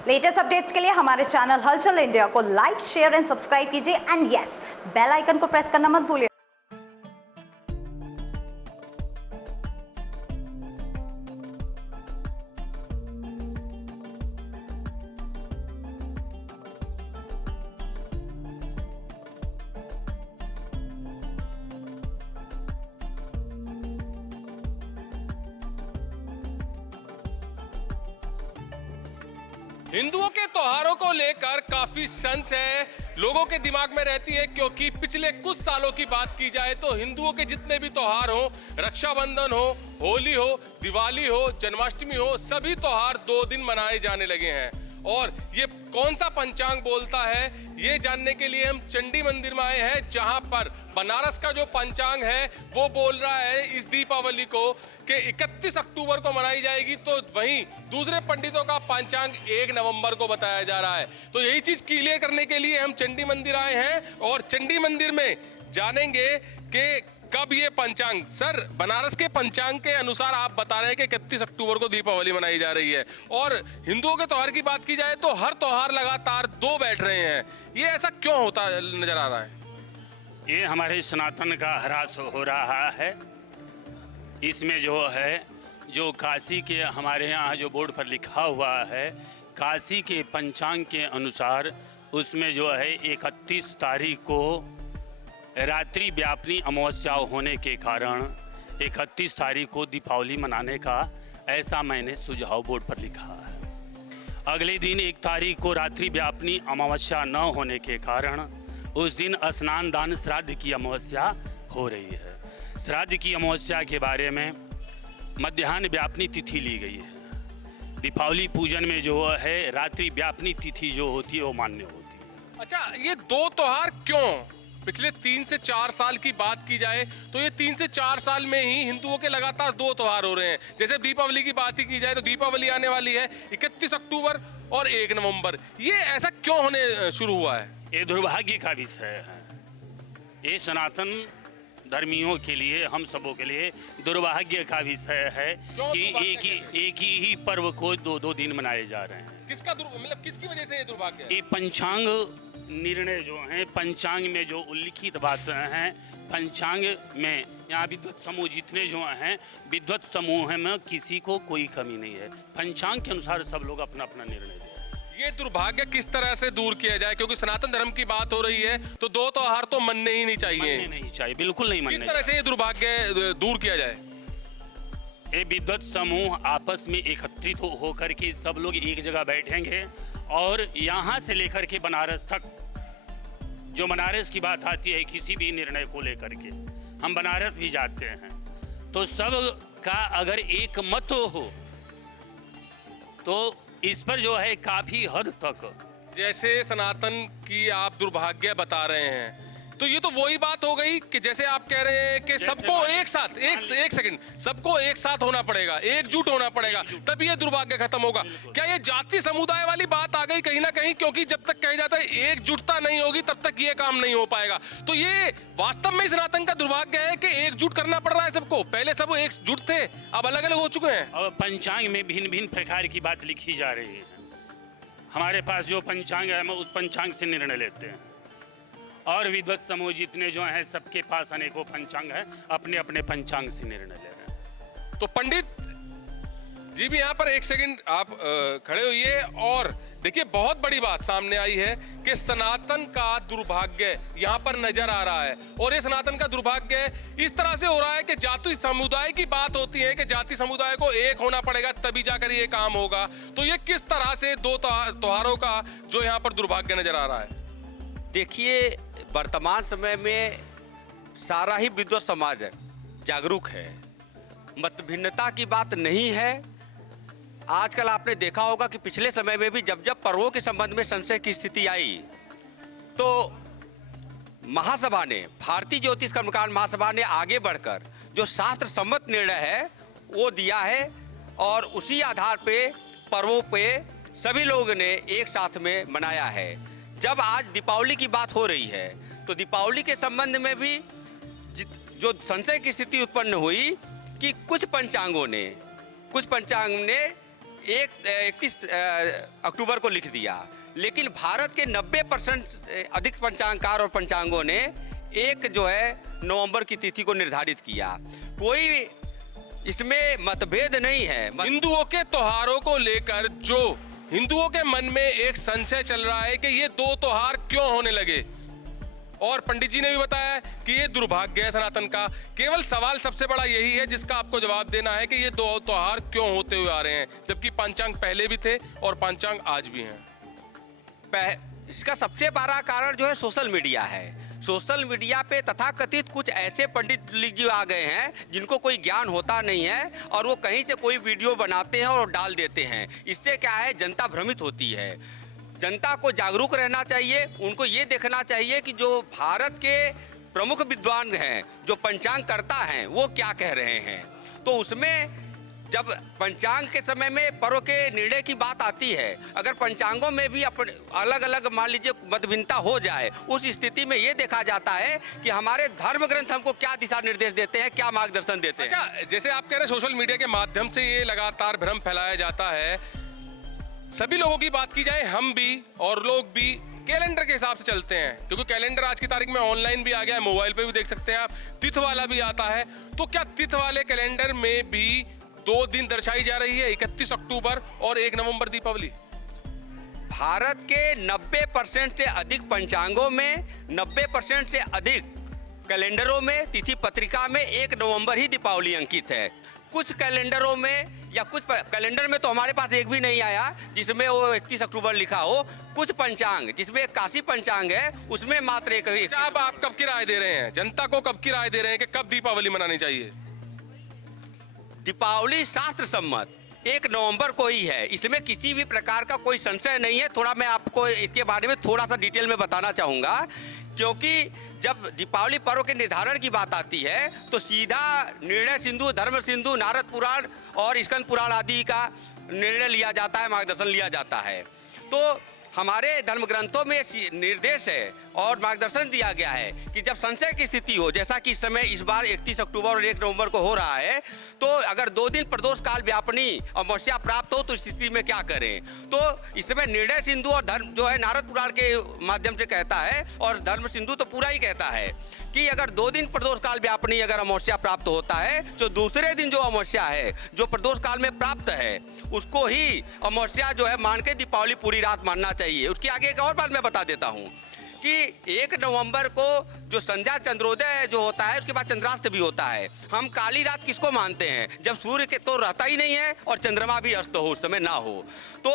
Latest updates के लिए हमारे चैनल हलचल इंडिया को लाइक, शेयर एंड सब्सक्राइब कीजिए एंड यस, बेल आइकन को प्रेस करना मत भूलिए। हिंदुओं के त्योहारों को लेकर काफी संशय है, लोगों के दिमाग में रहती है, क्योंकि पिछले कुछ सालों की बात की जाए तो हिंदुओं के जितने भी त्योहार हो, रक्षाबंधन हो, होली हो, दिवाली हो, जन्माष्टमी हो, सभी त्योहार 2 दिन मनाए जाने लगे हैं। और ये कौन सा पंचांग बोलता है, ये जानने के लिए हम चंडी मंदिर में आए हैं, जहां पर बनारस का जो पंचांग है वो बोल रहा है इस दीपावली को कि 31 अक्टूबर को मनाई जाएगी, तो वहीं दूसरे पंडितों का पंचांग 1 नवंबर को बताया जा रहा है। तो यही चीज क्लियर करने के लिए हम चंडी मंदिर आए हैं और चंडी मंदिर में जानेंगे कि कब ये पंचांग, सर बनारस के पंचांग के अनुसार आप बता रहे हैं कि 31 अक्टूबर को दीपावली मनाई जा रही है, और हिंदुओं के त्योहार की बात की जाए तो हर त्योहार लगातार 2 बैठ रहे हैं, ये ऐसा क्यों होता नजर आ रहा है? ये हमारे सनातन का ह्रास हो रहा है। इसमें जो है, जो काशी के हमारे यहाँ जो बोर्ड पर लिखा हुआ है, काशी के पंचांग के अनुसार उसमें जो है 31 तारीख को रात्रि व्यापनी अमावस्या होने के कारण 31 तारीख को दीपावली मनाने का ऐसा मैंने सुझाव बोर्ड पर लिखा है। अगले दिन 1 तारीख को रात्रि व्यापनी अमावस्या न होने के कारण उस दिन स्नान दान श्राद्ध की अमावस्या हो रही है। श्राद्ध की अमावस्या के बारे में मध्याह्न व्यापनी तिथि ली गई है। दीपावली पूजन में जो है रात्रि व्यापनी तिथि जो होती है वो मान्य होती है। अच्छा, ये 2 त्योहार क्यों? पिछले 3 से 4 साल की बात की जाए तो ये 3 से 4 साल में ही हिंदुओं के लगातार 2 त्योहार हो रहे हैं। जैसे दीपावली की बात ही की जाए तो दीपावली आने वाली है 31 अक्टूबर और 1 नवंबर। ये ऐसा क्यों होने शुरू हुआ है? ये दुर्भाग्य का विषय है। ये सनातन धर्मियों के लिए, हम सबों के लिए दुर्भाग्य का विषय है कि एक ही पर्व को 2 दिन मनाए जा रहे हैं। किसका मतलब किसकी वजह से ये दुर्भाग्य है? ये पंचांग निर्णय जो हैं, पंचांग में जो उल्लिखित बातें हैं, पंचांग में यहाँ विद्वत समूह जितने जो हैं, विद्वत समूह में किसी को कोई कमी नहीं है। पंचांग के अनुसार सब लोग अपना अपना निर्णय लें। ये दुर्भाग्य किस तरह से दूर किया जाए, क्योंकि सनातन धर्म की बात हो रही है तो 2 त्योहार तो मनने ही नहीं चाहिए। मनने नहीं चाहिए, बिल्कुल नहीं मनने। किस तरह से ये दुर्भाग्य दूर किया जाए? ये विद्वत समूह आपस में एकत्रित होकर के सब लोग एक जगह बैठेंगे और यहाँ से लेकर के बनारस तक, जो बनारस की बात आती है किसी भी निर्णय को लेकर के, हम बनारस भी जाते हैं, तो सब का अगर एक मत हो तो इस पर जो है काफी हद तक, जैसे सनातन की आप दुर्भाग्य बता रहे हैं, तो ये तो वही बात हो गई कि जैसे आप कह रहे हैं कि सबको एक साथ, एक सेकंड, सबको एक साथ होना पड़ेगा, एकजुट होना पड़ेगा, तब ये दुर्भाग्य खत्म होगा। क्या ये जाति समुदाय वाली बात आ गई कहीं ना कहीं? क्योंकि जब तक कहा जाता है एकजुटता नहीं होगी तब तक ये काम नहीं हो पाएगा। तो ये वास्तव में सनातन का दुर्भाग्य है कि एकजुट करना पड़ रहा है सबको। पहले सब एकजुट थे, अब अलग अलग हो चुके हैं। अब पंचांग में भिन्न भिन्न प्रकार की बात लिखी जा रही है। हमारे पास जो पंचांग है हम उस पंचांग से निर्णय लेते हैं, और विद्वत समूह जितने जो हैं सबके पास अनेकों पंचांग हैं, अपने अपने पंचांग से निर्णय ले रहे हैं। तो पंडित जी भी यहाँ पर एक सेकंड आप खड़े होइए और देखिए, बहुत बड़ी बात सामने आई है कि सनातन का दुर्भाग्य यहाँ पर नजर आ रहा है, और ये सनातन का दुर्भाग्य इस तरह से हो रहा है कि जाति समुदाय की बात होती है कि जाति समुदाय को एक होना पड़ेगा तभी जाकर ये काम होगा। तो ये किस तरह से 2 त्योहारों का जो यहाँ पर दुर्भाग्य नजर आ रहा है? देखिए, वर्तमान समय में सारा ही विद्वत समाज जागरूक है, मत भिन्नता की बात नहीं है। आजकल आपने देखा होगा कि पिछले समय में भी जब जब पर्वों के संबंध में संशय की स्थिति आई तो महासभा ने, भारतीय ज्योतिष कर्मकांड महासभा ने आगे बढ़कर जो शास्त्र सम्मत निर्णय है वो दिया है, और उसी आधार पे पर्वों पे सभी लोगों ने एक साथ में मनाया है। जब आज दीपावली की बात हो रही है तो दीपावली के संबंध में भी जो संशय की स्थिति उत्पन्न हुई कि कुछ पंचांग ने 31 अक्टूबर को लिख दिया, लेकिन भारत के 90% अधिक पंचांगकार और पंचांगों ने 1 जो है नवंबर की तिथि को निर्धारित किया। कोई इसमें मतभेद नहीं है। हिंदुओं के त्योहारों को लेकर जो हिंदुओं के मन में एक संशय चल रहा है कि ये 2 त्योहार क्यों होने लगे, और पंडित जी ने भी बताया कि ये दुर्भाग्य है सनातन का। केवल सवाल सबसे बड़ा यही है जिसका आपको जवाब देना है कि ये 2 त्योहार क्यों होते हुए आ रहे हैं, जबकि पंचांग पहले भी थे और पंचांग आज भी हैं। इसका सबसे बड़ा कारण जो है सोशल मीडिया है। सोशल मीडिया पे तथाकथित कुछ ऐसे पंडित जी आ गए हैं जिनको कोई ज्ञान होता नहीं है, और वो कहीं से कोई वीडियो बनाते हैं और डाल देते हैं। इससे क्या है, जनता भ्रमित होती है। जनता को जागरूक रहना चाहिए। उनको ये देखना चाहिए कि जो भारत के प्रमुख विद्वान हैं, जो पंचांग करता हैं, वो क्या कह रहे हैं। तो उसमें जब पंचांग के समय में पर्व के निर्णय की बात आती है, अगर पंचांगों में भी अपने अलग अलग मान लीजिए मतभिन्नता हो जाए, उस स्थिति में ये देखा जाता है कि हमारे धर्म ग्रंथ हमको क्या दिशा निर्देश देते हैं, क्या मार्गदर्शन देते हैं। अच्छा, जैसे आप कह रहे हैं सोशल मीडिया के माध्यम से ये लगातार भ्रम फैलाया जाता है। सभी लोगों की बात की जाए, हम भी और लोग भी कैलेंडर के हिसाब से चलते हैं, क्योंकि कैलेंडर आज की तारीख में ऑनलाइन भी आ गया है, मोबाइल पे भी देख सकते हैं आप। तिथ वाला भी आता है, तो क्या तिथ वाले कैलेंडर में भी 2 दिन दर्शाई जा रही है, 31 अक्टूबर और 1 नवंबर दीपावली? भारत के 90% से अधिक पंचांगों में, 90% से अधिक कैलेंडरों में, तिथि पत्रिका में 1 नवंबर ही दीपावली अंकित है। कुछ कैलेंडरों में या कुछ कैलेंडर में तो हमारे पास एक भी नहीं आया जिसमें वो 31 अक्टूबर लिखा हो। कुछ पंचांग जिसमें काशी पंचांग है, उसमें मात्र एक। अच्छा, अब आप कब की राय दे रहे हैं, जनता को कब की राय दे रहे हैं कि कब दीपावली मनानी चाहिए? दीपावली शास्त्र सम्मत 1 नवंबर को ही है, इसमें किसी भी प्रकार का कोई संशय नहीं है। थोड़ा मैं आपको इसके बारे में थोड़ा सा डिटेल में बताना चाहूँगा, क्योंकि जब दीपावली पर्व के निर्धारण की बात आती है तो सीधा निर्णय सिंधु, धर्म सिंधु, नारद पुराण और स्कंद पुराण आदि का निर्णय लिया जाता है, मार्गदर्शन लिया जाता है। तो हमारे धर्म ग्रंथों में निर्देश है और मार्गदर्शन दिया गया है कि जब संशय की स्थिति हो, जैसा कि इस समय इस बार 31 अक्टूबर और 1 नवंबर को हो रहा है, तो अगर 2 दिन प्रदोष काल व्यापनी अमावस्या प्राप्त हो तो स्थिति में क्या करें। तो इस समय निर्णय सिंधु और धर्म जो है नारद पुराण के माध्यम से कहता है, और धर्म सिंधु तो पूरा ही कहता है कि अगर 2 दिन प्रदोष काल व्यापनी अगर अमावस्या प्राप्त होता है, तो दूसरे दिन जो अमावस्या है, जो प्रदोष काल में प्राप्त है, उसको ही अमावस्या जो है मान के दीपावली पूरी रात मानना चाहिए। उसकी आगे एक और बात मैं बता देता हूँ कि 1 नवंबर को जो संध्या चंद्रोदय जो होता है, उसके बाद चंद्रास्त भी होता है। हम काली रात किसको मानते हैं? जब सूर्य के तो रहता ही नहीं है और चंद्रमा भी अस्त हो, उस समय ना हो। तो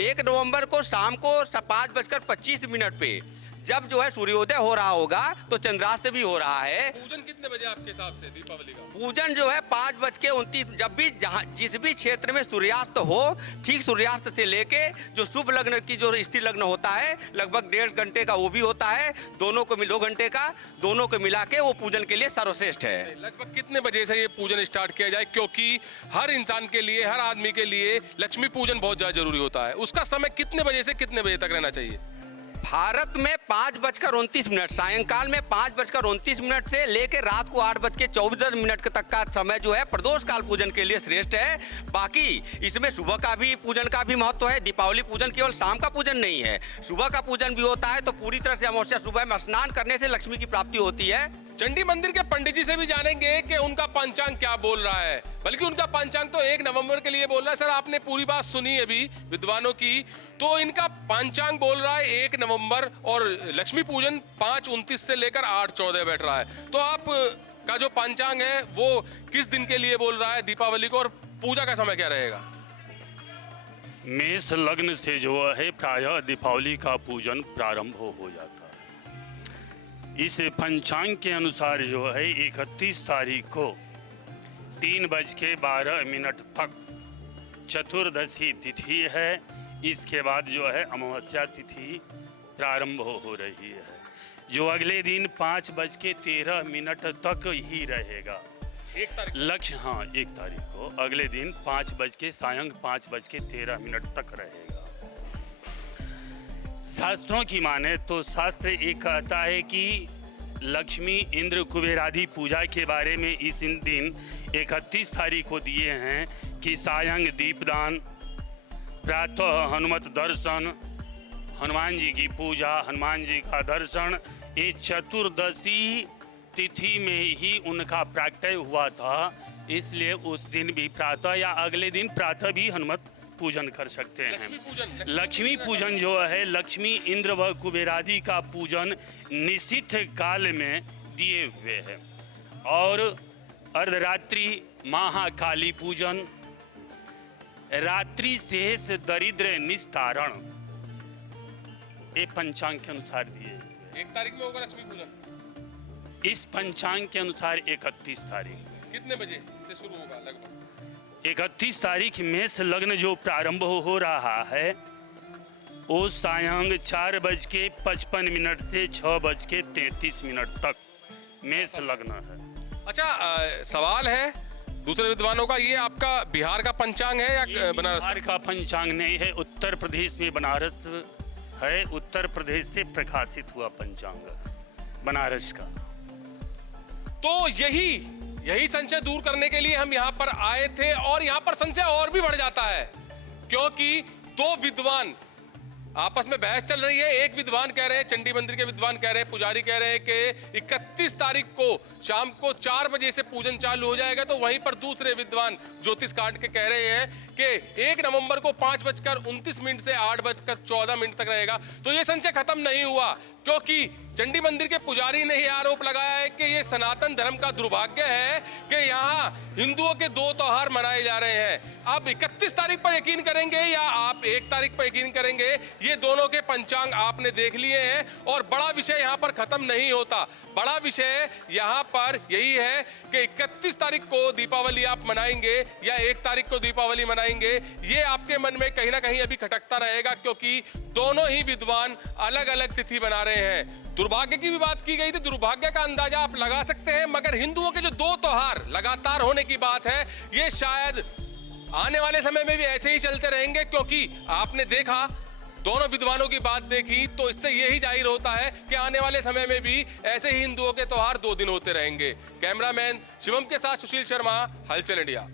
1 नवंबर को शाम को 5:25 पे जब जो है सूर्योदय हो रहा होगा तो चंद्रास्त भी हो रहा है। पूजन कितने बजे आपके हिसाब से दीपावली का? पूजन जो है 5:29, जब भी जहाँ जिस भी क्षेत्र में सूर्यास्त हो, ठीक सूर्यास्त से लेके जो शुभ लग्न की जो स्थिर लग्न होता है, लगभग 1.5 घंटे का वो भी होता है, दोनों को 2 घंटे का, दोनों को मिला के वो पूजन के लिए सर्वश्रेष्ठ है। लगभग कितने बजे से ये पूजन स्टार्ट किया जाए, क्योंकि हर इंसान के लिए, हर आदमी के लिए लक्ष्मी पूजन बहुत ज्यादा जरूरी होता है, उसका समय कितने बजे से कितने बजे तक रहना चाहिए? भारत में 5:29, सायंकाल में 5:29 से लेकर रात को 8:24 तक का समय जो है प्रदोष काल पूजन के लिए श्रेष्ठ है। बाकी इसमें सुबह का भी पूजन का भी महत्व है। दीपावली पूजन केवल शाम का पूजन नहीं है, सुबह का पूजन भी होता है। तो पूरी तरह से अमावस्या सुबह में स्नान करने से लक्ष्मी की प्राप्ति होती है। चंडी मंदिर के पंडित जी से भी जानेंगे कि उनका पंचांग क्या बोल रहा है, बल्कि उनका पंचांग तो 1 नवंबर के लिए बोल रहा है। सर, आपने पूरी बात सुनी अभी विद्वानों की, तो इनका पंचांग बोल रहा है 1 नवंबर और लक्ष्मी पूजन 5:29 से लेकर 8:14 बैठ रहा है। तो आप का जो पंचांग है वो किस दिन के लिए बोल रहा है दीपावली को, और पूजा का समय क्या रहेगा? मेष लग्न से जो है प्रायः दीपावली का पूजन प्रारंभ हो जाता है। इस पंचांग के अनुसार जो है 31 तारीख को 3:12 तक चतुर्दशी तिथि है। इसके बाद जो है अमावस्या तिथि प्रारंभ हो रही है, जो अगले दिन 5:13 तक ही रहेगा। 1 तारीख लक्ष्य 1 तारीख को अगले दिन 5:13 तक रहेगा। शास्त्रों की माने तो शास्त्र एक कहता है कि लक्ष्मी, इंद्र, कुबेर आदि पूजा के बारे में इस दिन 31 तारीख को दिए हैं कि सायं दीपदान, प्रातः हनुमत दर्शन, हनुमान जी की पूजा, हनुमान जी का दर्शन, ये चतुर्दशी तिथि में ही उनका प्राकट्य हुआ था, इसलिए उस दिन भी प्रातः या अगले दिन प्रातः भी हनुमत पूजन कर सकते हैं। लक्ष्मी पूजन जो है, लक्ष्मी इंद्र व कुबेर आदि का पूजन निश्चित काल में दिए हुए है। और अर्धरात्रि महाकाली पूजन, रात्रि शेष दरिद्र निस्तारण, ये पंचांग के अनुसार दिए। 1 तारीख में होगा लक्ष्मी पूजन। इस पंचांग के अनुसार 31 तारीख। कितने बजे से शुरू होगा लगभग? 31 तारीख मेष लग्न जो प्रारंभ हो रहा है वो सायं 4:55 से 6:33 तक मेष लग्न है। अच्छा, सवाल है दूसरे विद्वानों का, ये आपका बिहार का पंचांग है या बनारस? बिहार का पंचांग नहीं है, उत्तर प्रदेश में बनारस है, उत्तर प्रदेश से प्रकाशित हुआ पंचांग बनारस का। तो यही संशय दूर करने के लिए हम यहाँ पर आए थे, और यहाँ पर संशय और भी बढ़ जाता है क्योंकि 2 विद्वान आपस में बहस चल रही है। एक विद्वान कह रहे हैं, चंडी मंदिर के विद्वान कह रहे हैं, पुजारी कह रहे हैं कि 31 तारीख को शाम को 4 बजे से पूजन चालू हो जाएगा, तो वहीं पर दूसरे विद्वान ज्योतिष कांड के कह रहे हैं कि 1 नवंबर को 5:29 से 8:14 तक रहेगा। तो ये संशय खत्म नहीं हुआ क्योंकि चंडी मंदिर के पुजारी ने ही आरोप लगाया है कि ये सनातन धर्म का दुर्भाग्य है कि यहाँ हिंदुओं के 2 त्योहार मनाए जा रहे हैं। अब 31 तारीख पर यकीन करेंगे या आप 1 तारीख पर यकीन करेंगे, ये दोनों के पंचांग आपने देख लिए हैं, और बड़ा विषय यहाँ पर खत्म नहीं होता। बड़ा विषय यहाँ पर यही है कि 31 तारीख को दीपावली आप मनाएंगे या 1 तारीख को दीपावली मनाएंगे, ये आपके मन में कहीं ना कहीं अभी खटकता रहेगा क्योंकि दोनों ही विद्वान अलग अलग तिथि बना रहे हैं। दुर्भाग्य की भी बात की गई थी, दुर्भाग्य का अंदाजा आप लगा सकते हैं, मगर हिंदुओं के जो 2 त्योहार लगातार होने की बात है, ये शायद आने वाले समय में भी ऐसे ही चलते रहेंगे क्योंकि आपने देखा, दोनों विद्वानों की बात देखी तो इससे यही जाहिर होता है कि आने वाले समय में भी ऐसे ही हिंदुओं के त्योहार 2 दिन होते रहेंगे। कैमरामैन शिवम के साथ सुशील शर्मा, हलचल इंडिया।